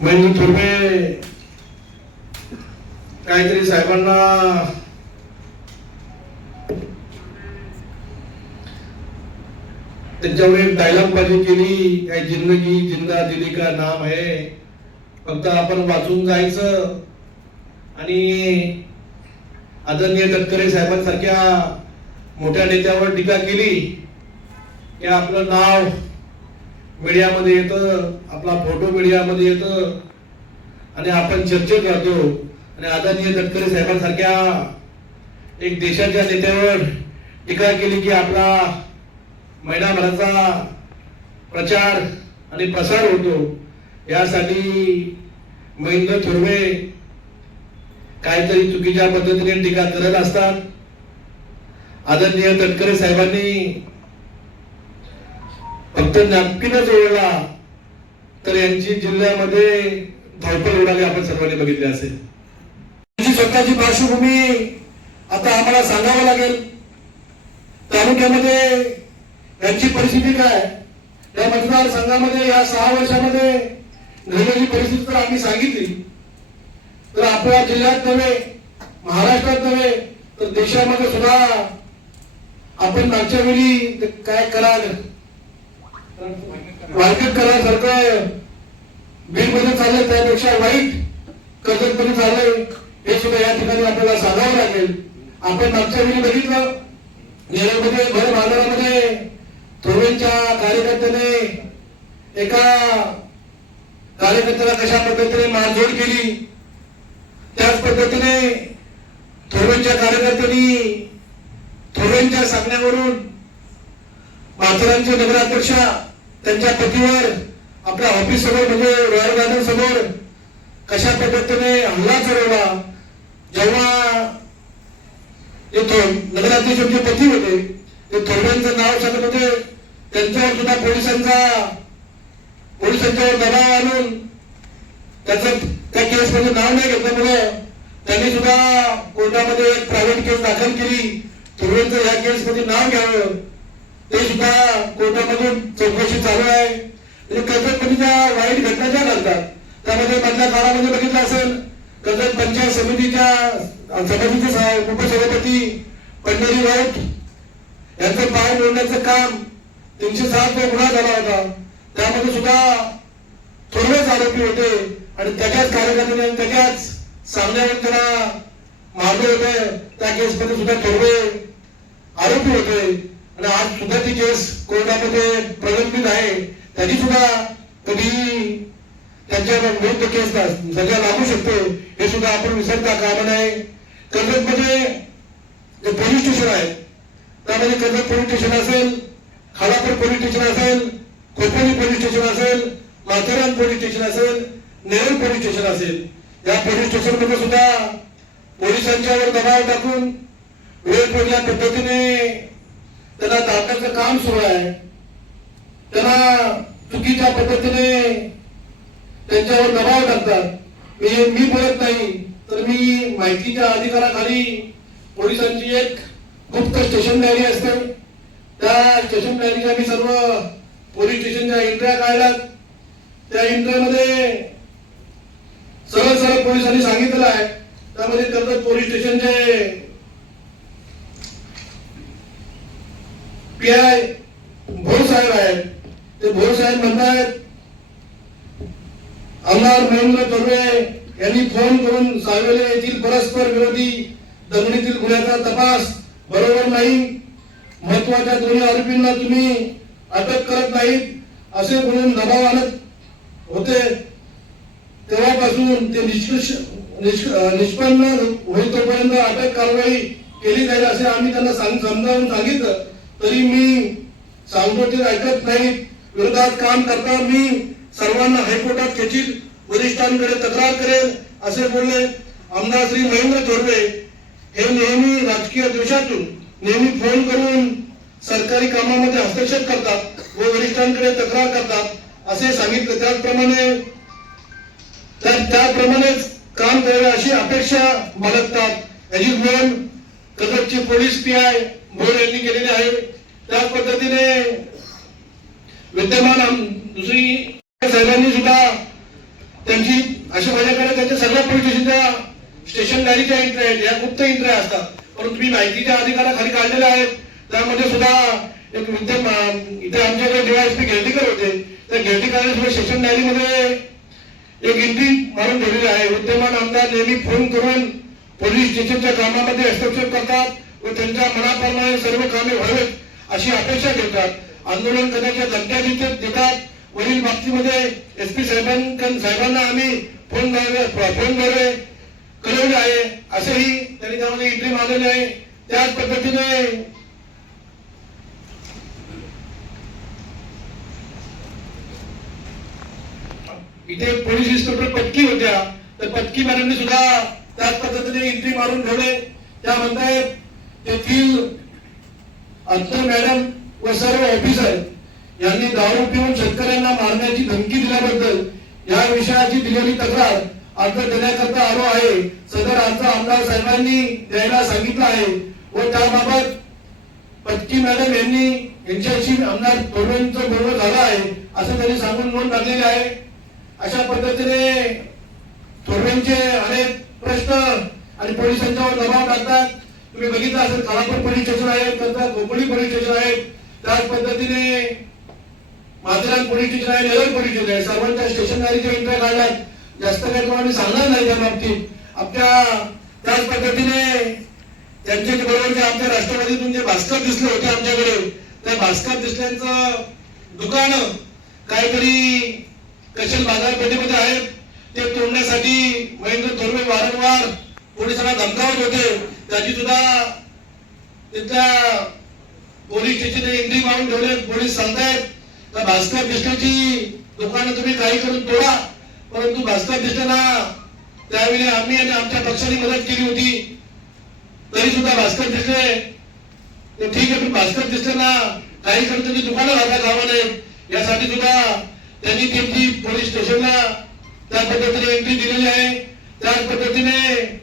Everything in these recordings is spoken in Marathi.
म्हणजे महेंद्र थोरवे काहीतरी साहेबांना त्यांच्यावर एक डायलॉगबाजी केली काय जिंदगी जिंदा दिली का नाम आहे. फक्त आपण वाचून जायचं. आणि आदरणीय तटकरे साहेबांसारख्या मोठ्या नेत्यावर टीका केली की आपलं नाव मीडियामध्ये येतं आपला फोटो मीडियामध्ये येतं. आणि आपण चर्चेत राहतो. आणि आदरणीय तटकरे साहेबांसारख्या एक देशाच्या नेत्यावर टीका केली की आपला महिनाभराचा प्रचार आणि प्रसार होतो. यासाठी महेंद्र थोरवे काहीतरी चुकीच्या पद्धतीने टीका करत असतात. आदरणीय तटकरे साहेबांनी फक्त नॅपकिनच ओळला तर यांची जिल्ह्यामध्ये धावपळ उडाली आपण सर्वांनी बघितले असेल. त्यांची स्वतःची पार्श्वभूमी आता आम्हाला सांगावं लागेल. तालुक्यामध्ये यांची परिस्थिती काय? या मतदारसंघामध्ये या सहा वर्षामध्ये घडलेली परिस्थिती तर आम्ही सांगितली. तर आपल्या जिल्ह्यात नव्हे महाराष्ट्रात नव्हे तर देशामध्ये सुद्धा आपण मागच्या वेळी काय कराल? वाळकट करण्यासारखं बीडमध्ये चाललंय त्यापेक्षा वाईट कर्जतमध्ये चाललंय हे सुद्धा या ठिकाणी आपल्याला सांगावं लागेल. आपण मागच्या वेळी बघितलं नेरळमध्ये भर बाजारामध्ये थोरवेंच्या कार्यकर्त्याने एका कार्यकर्त्याला कशा पद्धतीने मारझोड केली त्याच पद्धतीने थोरवेंच्या कार्यकर्त्यांनी थोरवेंच्या सांगण्यावरून माथुरांचे नगराध्यक्ष त्यांच्या पतीवर आपल्या ऑफिस समोर म्हणजे रॉयल गार्डन समोर कशा पद्धतीने हल्ला चढवला जेव्हा ते थो- पती होते ते थोरव्यांचं नाव सांगत होते त्यांच्यावर सुद्धा पोलिसांचा पोलिसांच्यावर दबाव आणून त्याचं त्या केस मध्ये नाव नाही घेतल्यामुळे त्यांनी सुद्धा कोर्टामध्ये एक प्रायव्हेट केस दाखल केली. थोरव्यांचं या केस मध्ये नाव घ्यावं. ते सुद्धा कोर्टामधून चौकशी चालू आहे. म्हणजे कर्जतपणीच्या वाईट घटना ज्या घडतात त्यामध्ये मधल्या काळामध्ये बघितलं असेल कर्जत पंचायत समितीच्या समितीचे सा- उपसभापती पंढरी वाईट यांचं पाय मोडण्याचं काम तीनशे सात गुन्हा झाला होता. त्यामध्ये सुद्धा थोरवेच आरोपी होते आणि त्याच्याच कार्यकर्त्याने त्याच्याच सामन्यावर त्याला मारले होते. त्या केसमध्ये सुद्धा थोरवे आरोपी होते. आज सुद्धा ती केस कोर्टामध्ये प्रलंबित आहे. त्यांनी सुद्धा कधी त्यांच्यावर विरुद्ध केस सगळ्या लागू शकते हे सुद्धा आपण विसरता कामा आहे कर्जतमध्ये म्हणजे जे पोलीस स्टेशन आहे त्यामध्ये कर्जत पोलीस स्टेशन असेल खालापूर पोलीस स्टेशन असेल खोपोली पोलीस स्टेशन असेल माथेरान पोलीस स्टेशन असेल नेहरू पोलीस स्टेशन असेल. या पोलीस स्टेशनमध्ये सुद्धा पोलिसांच्यावर दबाव टाकून वेगवेगळ्या पद्धतीने त्याला दाताचं काम सुरू आहे. त्यांना चुकीच्या पद्धतीने त्यांच्यावर दबाव टाकतात. मी मी बोलत नाही तर मी माहितीच्या अधिकाराखाली पोलिसांची एक गुप्त स्टेशन डायरी असते. त्या स्टेशन डायरीला मी सर्व पोलीस स्टेशनच्या एंट्र्या काढल्यात. त्या एंट्र्यामध्ये सरळ सरळ पोलिसांनी सांगितलं आहे. त्यामध्ये कर्जत पोलीस स्टेशनचे पी आय भोर साहेब आहेत. ते भोर साहेब म्हणतात आमदार महेंद्र चोरवे यांनी फोन करून सावेले येथील परस्पर विरोधी दंगलीतील गुन्ह्याचा तपास बरोबर नाही. महत्त्वाच्या दोन्ही आरोपींना तुम्ही अटक करत नाहीत असे बोलून दबाव आणत होते. तेव्हापासून ते निष्कृष निष्पन्न होईतोपर्यंत अटक कारवाई केली जाईल असे आम्ही त्यांना समजावून सांगितलं. तरी मी सांगतो ते ऐकत नाहीत विरोधात काम करता मी सर्वांना हायकोर्टात खेचील वरिष्ठांकडे तक्रार करेल असे बोलले आमदार श्री महेंद्र थोरवे. हे नेहमी राजकीय द्वेषातून नेहमी फोन करून सरकारी कामामध्ये हस्तक्षेप करतात व वरिष्ठांकडे तक्रार करतात असे सांगितले. त्याचप्रमाणे त्या- त्याप्रमाणेच काम करावे अशी अपेक्षा बाळगतात. याची नोंद कर्जतचे पोलीस पी आय भोर यांनी केलेली आहे. त्याच पद्धतीने विद्यमान आम- दुसरी साहेबांनी सुद्धा त्यांची अशा माझ्याकडे त्यांच्या सर्व पोलीस स्टेशनच्या स्टेशन डायरीच्या एंट्री आहेत. या गुप्त एंट्री असतात. परंतु मी माहितीच्या अधिकाराखाली काढलेल्या आहेत. त्यामध्ये सुद्धा एक विद्यमान इथे आमच्याकडे डीवायएसपी गेल्टीकर होते. त्या गेल्टीकरांनी सुद्धा स्टेशन डायरीमध्ये एक एंट्री मारून ठेवलेली आहे. विद्यमान आमदार नेहमी फोन करून पोलीस स्टेशनच्या कामामध्ये हस्तक्षेप करतात. व त्यांच्या मनाप्रमाणे सर्व कामे व्हावेत अशी अपेक्षा ठेवतात आंदोलन करण्याच्या धमक्या देत- देतात. वरील बाबतीमध्ये एस पी साहेबां साहेबांना आम्ही फोन फोनद्वारे कळवले आहे. असेही त्यांनी त्यामध्ये एंट्री मारलेली आहे. त्याच पद्धतीने इथे पोलीस इन्स्पेक्टर पटकी होत्या. तर पटकी मॅडमने सुद्धा त्याच पद्धतीने एंट्री मारून ठेवले. त्या म्हणतायत तेथील अंतर मॅडम व सर्व ऑफिसर यांनी दारू पिऊन शेतकऱ्यांना मारण्याची धमकी दिल्याबद्दल या विषयाची दिलेली तक्रार अर्ज देण्याकरता आलो आहे. सदर अर्ज आमदार साहेबांनी द्यायला सांगितलं आहे व त्याबाबत पटकी मॅडम यांनी यांच्याशी आमदार थोरवेंचं बोलणं झालं आहे असं त्यांनी सांगून नोंद टाकलेली आहे. अशा पद्धतीने थोरवेंचे अनेक प्रश्न आणि पोलिसांच्यावर दबाव टाकतात. तुम्ही बघितलं असेल कालापूर पोलीस स्टेशन आहे नंतर खोपोली पोलीस स्टेशन आहे त्याच पद्धतीने माथेरान पोलीस स्टेशन आहे नगर पोलीस स्टेशन आहे सर्वांच्या स्टेशनदारीच्या एंट्री काढल्यात जास्त काही तुम्हाला सांगणार नाही त्या बाबतीत. आपल्या त्याच पद्धतीने त्यांच्या बरोबर जे आमच्या राष्ट्रवादीतून जे भास्कर दिसले होते आमच्याकडे त्या भास्कर दिसल्यांचं दुकान काहीतरी कशल बाजारपेठेमध्ये आहेत ते तोडण्यासाठी महेंद्र थोरवे वारंवार पोलिसांना धमकावत होते. त्याची सुद्धा तिथल्या पोलीस स्टेशन एंट्री मारून ठेवले पोलीस सांगतायत का भास्कर दिसण्याची दुकानं तुम्ही काही करून तोडा. परंतु भास्कर दिसण्याला त्यावेळी आम्ही आणि आमच्या पक्षाने मदत केली होती. तरी सुद्धा भास्कर दिसले ठीक आहे पण भास्कर दिसले ना काही करून त्यांची दुकानं घालता कामा नयेत यासाठी सुद्धा त्यांनी त्यांची पोलीस स्टेशनला त्या पद्धतीने एंट्री दिलेली आहे. त्याच पद्धतीने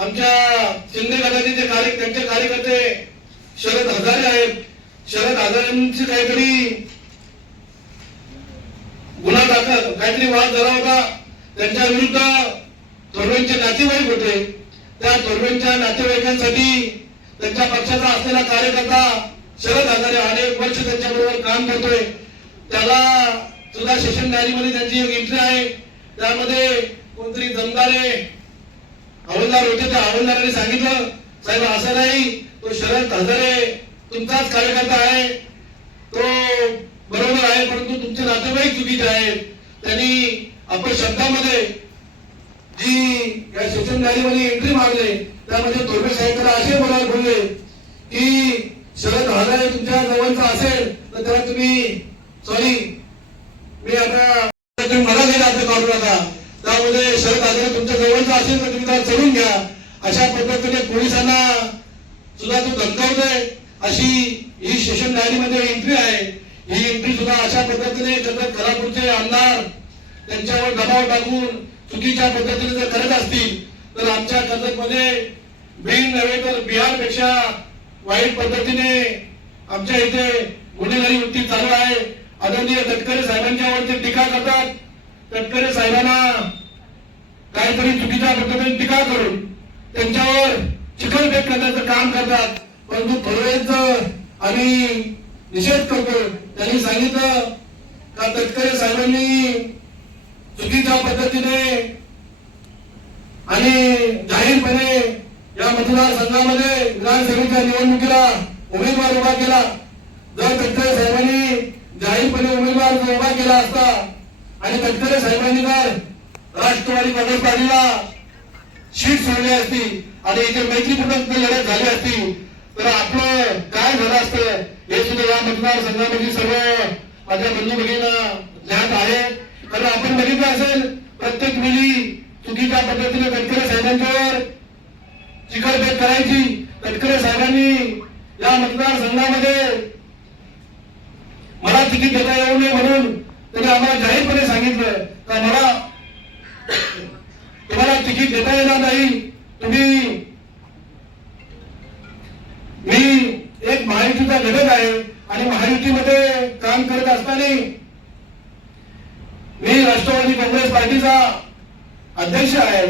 आमच्या शिंदे गटाचे जे कार्य त्यांचे कार्यकर्ते शरद हजारे आहेत. शरद हजारेंची काहीतरी गुन्हा दाखल काहीतरी वाद झाला होता. त्यांच्या विरुद्ध थोरवेंचे नातेवाईक होते. त्या थोरवेंच्या नातेवाईकांसाठी त्यांच्या पक्षाचा असलेला कार्यकर्ता शरद हजारे अनेक वर्ष त्यांच्याबरोबर काम करतोय. त्याला सुद्धा सेशन डायरीमध्ये त्यांची एक एंट्री आहे. त्यामध्ये कोणतरी जमदारे हवलदार होते त्या हवलदाराने सांगितलं. साहेब असं नाही. तो शरद हजारे तुमचाच कार्यकर्ता आहे. तो बरोबर आहे परंतु तुमचे नातेवाईक चुकीचे आहेत. त्यांनी आपण शब्दामध्ये जी या सेशन गाडीमध्ये एंट्री मारले त्यामध्ये थोरवे साहेब असे बोलायला बोलले की शरद हजारे तुमच्या जवळचा असेल तर त्याला तुम्ही सॉरी मी आता तुम्ही मला गेला आता काढू नका. त्यामध्ये शरद हजारे तुमच्या जवळचा असेल तर तुम्ही त्याला चढून घ्या. अशा पद्धतीने पोलिसांना सुद्धा तो धमकावतोय. अशी ही सेशन डायरीमध्ये एंट्री आहे. ही एंट्री सुद्धा अशा पद्धतीने करत खरापूरचे आमदार त्यांच्यावर दबाव टाकून चुकीच्या पद्धतीने जर करत असतील तर आमच्या कर्जतमध्ये बीड नव्हे तर बिहारपेक्षा वाईट पद्धतीने आमच्या इथे गुन्हेगारी वृत्ती चालू आहे. आदरणीय गडकरी साहेबांच्यावरती टीका करतात. तटकरे साहेबांना काहीतरी चुकीच्या पद्धतीने टीका करून त्यांच्यावर चिखलफेक करण्याचं काम करतात. परंतु थोडवेच आम्ही निषेध करतो त्यांनी सांगितलं का तटकरे साहेबांनी चुकीच्या पद्धतीने आणि जाहीरपणे या मतदारसंघामध्ये विधानसभेच्या निवडणुकीला उमेदवार उभा केला. जर तटकरे साहेबांनी जाहीरपणे उमेदवार उभा केला असता आणि तटकरे साहेबांनी जर राष्ट्रवादी काँग्रेस पार्टीला शीट सोडली असती आणि इथे मैत्रीपूर्ण लढत झाली असती. तर आपलं काय झालं असतं? हे सुद्धा या मतदारसंघामध्ये सर्व माझ्या बंधू भगिनींना ज्ञात आहे. कारण आपण बघितलं असेल प्रत्येक वेळी चुकीच्या पद्धतीने तटकरे साहेबांच्यावर चिखलफेक करायची. तटकरे साहेबांनी या मतदारसंघामध्ये मला तिकीट देता येऊ नये म्हणून त्याने आम्हाला जाहीरपणे सांगितलं का मला तुम्हाला तिकीट देता येणार नाही. तुम्ही मी एक महायुतीचा घटक आहे आणि महायुतीमध्ये काम करत असताना मी राष्ट्रवादी काँग्रेस पार्टीचा अध्यक्ष आहे.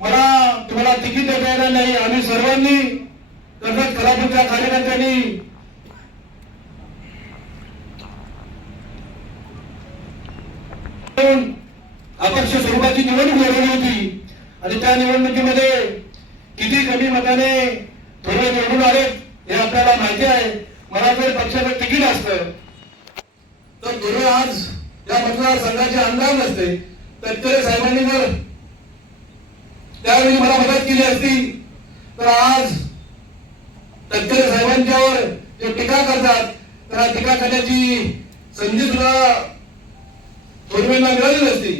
मला तुम्हाला तिकीट देता येणार नाही. आम्ही सर्वांनी तसंच खलापूरच्या कार्यकर्त्यांनी मिळून अपक्ष स्वरूपाची निवडणूक लढवली होती. आणि त्या निवडणुकीमध्ये किती कमी मताने थोडे निवडून आले हे आपल्याला माहिती आहे. मला जर पक्षाचं तिकीट असतं. तर थोडे आज या मतदारसंघाचे आमदार नसते. तटकरे साहेबांनी जर त्यावेळी मला मदत केली असती तर आज तटकरे साहेबांच्यावर जे टीका करतात तर टीका करण्याची संधी सुद्धा పూర్వమైన గది